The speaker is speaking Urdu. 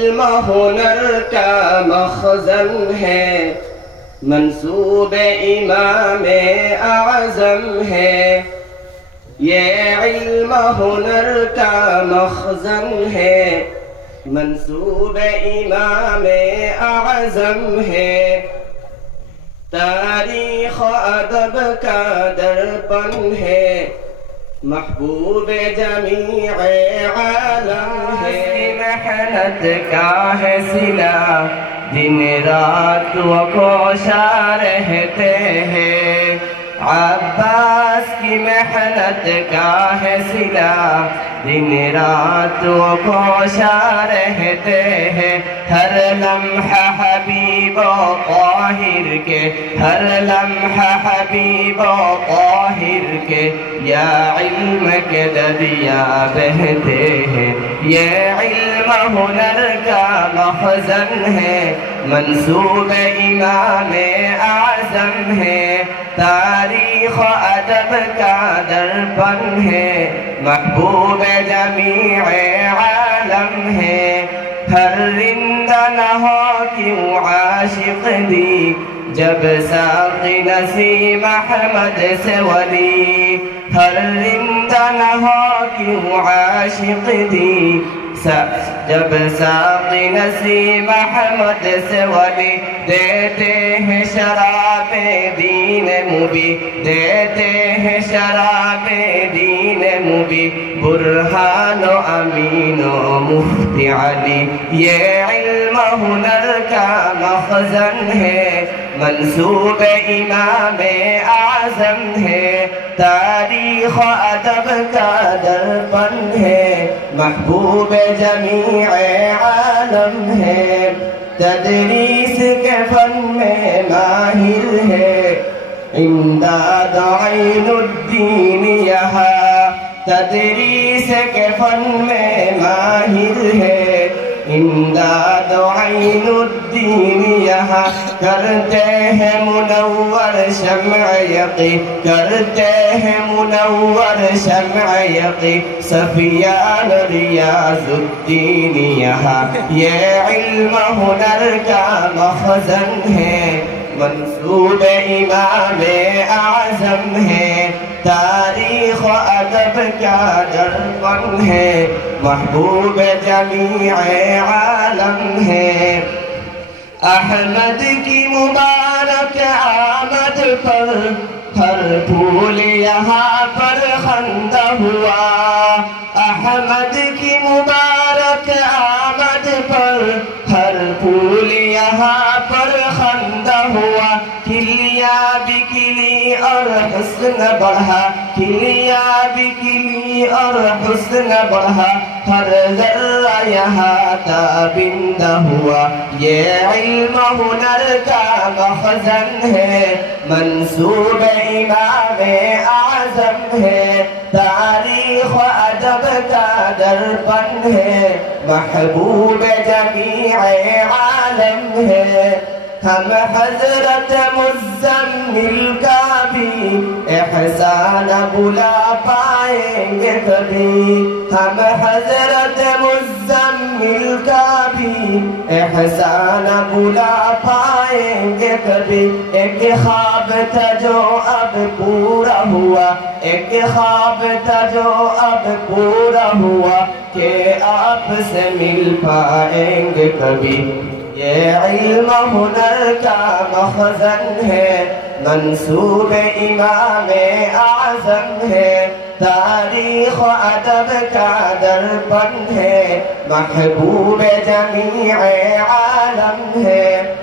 علم ہنر کا مخزن ہے، منسوب امام اعظم ہے۔ یہ علم ہنر کا مخزن ہے، منسوب امام اعظم ہے۔ تاریخ ادب کا درپن ہے، محبوب جمیع عالم ہے۔ محنت کا ہے صلہ، دن رات وہ کوشاں رہتے ہیں۔ عباس کی محنت کا ہے صلہ، دن رات وہ کوشاں رہتے ہیں۔ ہر لمحہ حبیب و طاہر کے، ہر لمحہ حبیب و طاہر کے، یا علم کے دریا بہتے ہیں۔ یہ علم ہنر کا مخزن ہے، منسوب امام اعظم ہے۔ تاریخ ادب کا درپن ہے، محبوب جمیع عالم ہے۔ ہر رندہ نہ ہو کیوں عاشق دی، جب ساقی نسیم احمد سے ولی۔ ہر رندہ نہ ہو کیوں عاشق دی، جب ساقی نسیم احمد سے ولی۔ دیتے ہیں شراب دین مبی، دیتے ہیں شراب دین مبی، برہان و امین و مفتی علی۔ یہ علم ہنر کا مخزن ہے، منسوب امام اعظم ہے۔ تاریخ ادب کا درپن ہے، محبوب جمیع عالم ہے۔ تدریس کے فن میں ماہر ہے، امداد عین الدین یہاں۔ تدریس کے فن میں ماہر ہے، امداد عین الدین یہاں۔ کرتے ہیں منور شمع یقی، کرتے ہیں منور شمع یقی، سفیان ریاض الدین یہاں۔ یہ علم ہنر کا مخزن ہے، منسوب امام اعظم ہے۔ تاریخ ادب کا درپن ہے، محبوب جمیع عالم ہے۔ احمد کی مبارک آمد پر ہر پھول یہاں پر خندہ ہوا۔ احمد کی مبارک آمد پر ہر پھول یہاں پر خندہ ہوا۔ کھلیا بکھلی اور حسن بڑھا، کھلیا بکھلی اور حسن بڑھا، ہر ذرہ یہاں تابندہ ہوا۔ یہ علم ہنر کا مخزن ہے، منسوب امام اعظم ہے۔ تاریخ ادب کا درپن ہے، محبوب جمیع عالم ہے۔ ہم حضرت مزمل کا بھی احسان بلا پائیں گے کبھی، ہم حضرت مزمل کا بھی احسان بلا پائیں گے کبھی۔ ایک خواب تھا جو اب پورا ہوا، ایک خواب تھا جو اب پورا ہوا، کہ آپ سے مل پائیں گے کبھی۔ یہ علم ہنر کا مخزن ہے، منسوب امام اعظم ہے۔ تاریخ ادب کا درپن ہے، محبوب جمیع عالم ہے۔